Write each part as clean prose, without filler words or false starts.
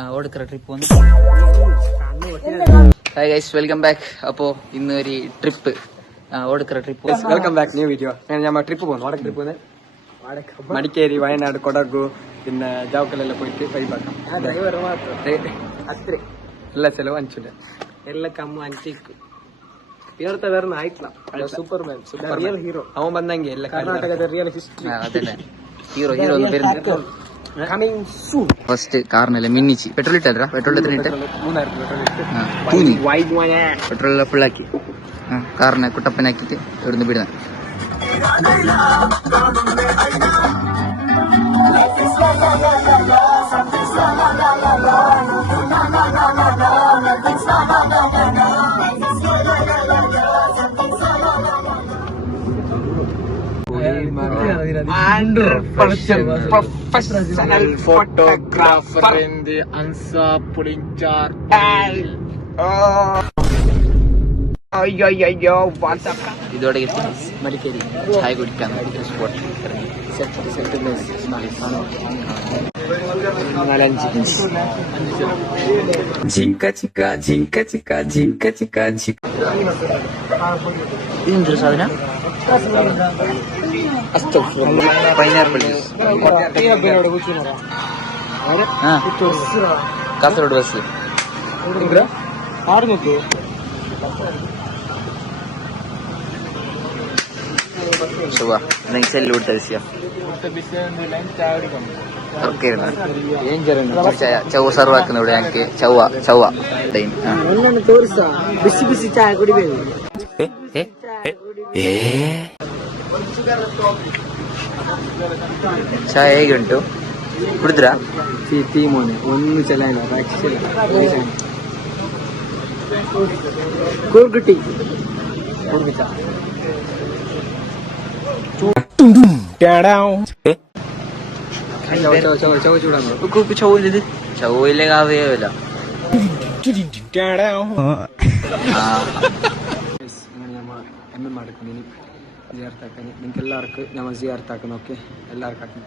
ഓടുക്കറ trip വന്നു. Hi guys, welcome back. അപ്പോ ഇന്ന് ഒരു ട്രിപ്പ് ഓടുക്കറ trip. Welcome back, new video. ഞാൻ ട്രിപ്പ് പോകുന്നു, വടക്ക് ട്രിപ്പ് പോകുന്നത്. മടിക്കേരി, വയനാട്, കൊടകു, പിന്നെ ജാവക്കലെല്ലാം പോയിട്ട് വൈബാക്കാം. അത്ര ಎಲ್ಲ ചെലവ് അഞ്ചില്ല, ಎಲ್ಲ ಕಮ್ಮು ಹಂಚಿಕ್ಕು ಹೇಳ್ತಾ ಬೇರೆ ಆಯ್ತಲ್ಲ. ಸೂಪರ್ಮ್ಯಾನ್, ರಿಯಲ್ ಹೀರೋ ಅವನು ಬಂದಂಗೆ ಎಲ್ಲ ಕರ್ನಾಟಕದ ರಿಯಲ್ ಹಿಸ್ಟ್ರಿ. അതന്നെ, ഹീറോ ഹീറോ ഒന്ന് വരുന്നത്. Coming soon. ഫസ്റ്റ് കാറിനല്ലേ മിന്നിച്ച് പെട്രോൾ ഇട്ടല്ല, പെട്രോൾ എത്ര ഇട്ട്? 3000 പെട്രോൾ ഫുള്ളാക്കി കാറിനെ കുട്ടപ്പനാക്കിട്ട് ഇവിടുന്ന് വിടുന്ന. Professional photographer in the Ansa Pulinchar. അയ്യോ വാട്സാപ്പ്. ഇതോടെ മടിക്കേരി ചായ കുടിക്കാൻ സ്പോട്ട് ഇതെന്തൊരു സാധനം? പൈനാപ്പിൾ. കാസർഗോഡ് ബസ് ചവ സർവാക്കുന്ന ഇവിടെ ഞങ്ങൾക്ക് ചവ ಬಿಸಿ ಬಿಸಿ ಚಾಯ್ ಕುಡಿಬೇಕು. ചായ ಹೇಗೆ ಉಂಟು? ಕುಡಿದ್ರಾ? ಟೀ ಮೋನೆ ಒಂದು ಚಲ ಇಲ್ಲ. ಕೂರ್ಗುಟ್ಟಿ ചവയിലെ കാവ്യല്ല. ಮಾಡ್ತೀನಿ ಜಿಯಾರ್ತಾಕನಿ ನಿಮ್ಗೆ ಎಲ್ಲಾರ್ಕು ನಮ್ಮ ಜಿಯಾರ್ತಾಕನ. ಓಕೆ, ಎಲ್ಲಾರ್ಕು ಹಾಕಿ.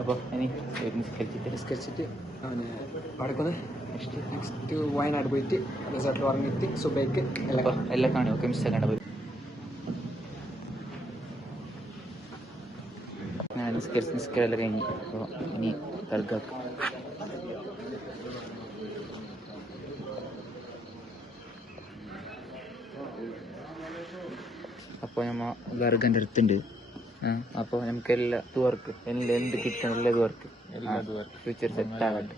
അപ്പോൾ ഇനി നിസ്കരിച്ചിട്ട് അവന് വടക്കുന്നത്. നെക്സ്റ്റ് വയനാട് പോയിട്ട് റിസോർട്ടിൽ ഉറങ്ങിയിട്ട് സുബൈക്ക് എല്ലാം കാണും. ഓക്കെ, മിസ് കണ്ട പോയി നിസ്കരെല്ലാം കഴിഞ്ഞ്. അപ്പോൾ ഇനി ദർഗാക്ക്. അപ്പോൾ നമ്മ ദർഗൻ്റെ അടുത്തുണ്ട്. അപ്പോൾ നമുക്ക് എല്ലാ വർക്ക് എന്ത് കിട്ടണം എല്ലാം വർക്ക് ഫ്യൂച്ചർ സെറ്റ് ആകട്ടെ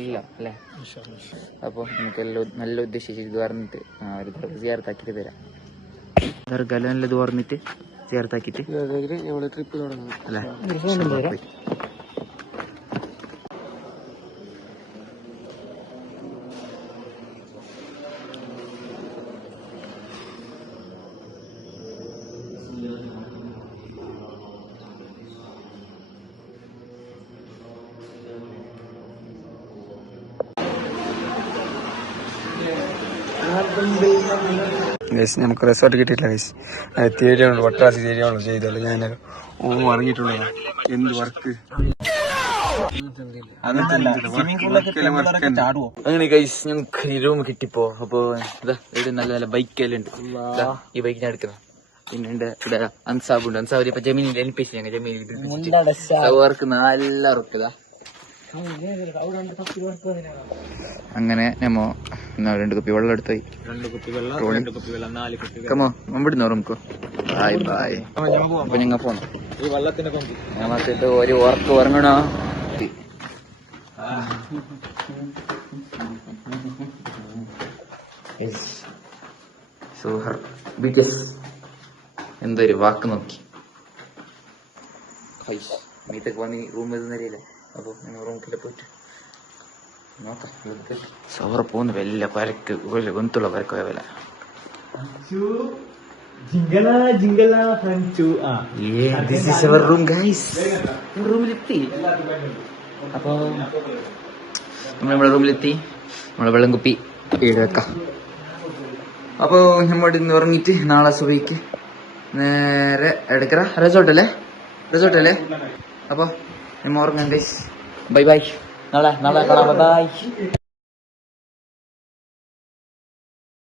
എല്ലാം അല്ലേ. അപ്പോൾ നമുക്ക് എല്ലാം നല്ല ഉദ്ദേശിച്ച് ഇത് പറഞ്ഞിട്ട് ഒരു ചേർത്താക്കിയിട്ട് തരാം. ദർഗാല് നല്ലത് പറഞ്ഞിട്ട് ചേർത്താക്കിയിട്ട് ട്രിപ്പ് തുടങ്ങും അല്ലേ. നമുക്ക് റിസോർട്ട് കിട്ടിയിട്ടില്ല ഗൈസ്. തേടിയാണല്ലോ, വട്ടാസി തേടിയാണല്ലോ ചെയ്തല്ലോ. ഞാൻ ഇറങ്ങിയിട്ടുള്ള എന്ത് വർക്ക്. അങ്ങനെ ഗൈസ് ഞങ്ങൾക്ക് റൂം കിട്ടിപ്പോ. അപ്പൊ ഇതാ ഇവിടെ നല്ല നല്ല ബൈക്കെല്ലാം ഉണ്ട്. ഈ ബൈക്ക് ഞാൻ എടുക്കുന്നത്. പിന്നെ ഇവിടെ അൻസാബുണ്ട്. അൻസാബ് ഇപ്പൊ ജമീനിൽ ഏൽപ്പിച്ചു. ഞങ്ങൾ ജമീനിൽ വർക്ക് നല്ല ഉറക്കതാ. അങ്ങനെ നമ്മ 2 കുപ്പി വെള്ളം എടുത്തോയി. 2 കുപ്പി വെള്ളം 4 കുപ്പി കമോ മുമ്പിടുന്നോ നമുക്ക്. Bye bye. അപ്പൊ ഞങ്ങൾ പോന്നു ഞമ്മത്തിട്ട് ഒരു ഉറക്ക് ഉറങ്ങണോ. സൂഹർ BTS എന്തൊരു വാക്ക് നോക്കി. മീത്തൊക്കെ വന്ന് റൂം വരുന്നറിയില്ല. അപ്പോൾ ഞങ്ങൾ റൂമിൽ പോയിട്ട് നോക്കാം. സവറ പോകുന്നു വല്ല പരക്ക് വലിയ ഗൊന്തുള്ള പരക്കോയ വില. റൂമിലെത്തി. അപ്പോൾ നമ്മൾ നമ്മുടെ റൂമിലെത്തി. നമ്മളെ വെള്ളം കുപ്പി ഈട് വെക്കാം. അപ്പോൾ നമ്മൾ ഇന്ന് ഉറങ്ങിയിട്ട് നാളെ സുബഹിക്ക് നേരെ എടുക്കറ റിസോർട്ടല്ലേ അപ്പോൾ നമ്മൾ ഉറങ്ങാം ഗൈസ്. Bye bye. നാളെ കാണാം. ബൈ.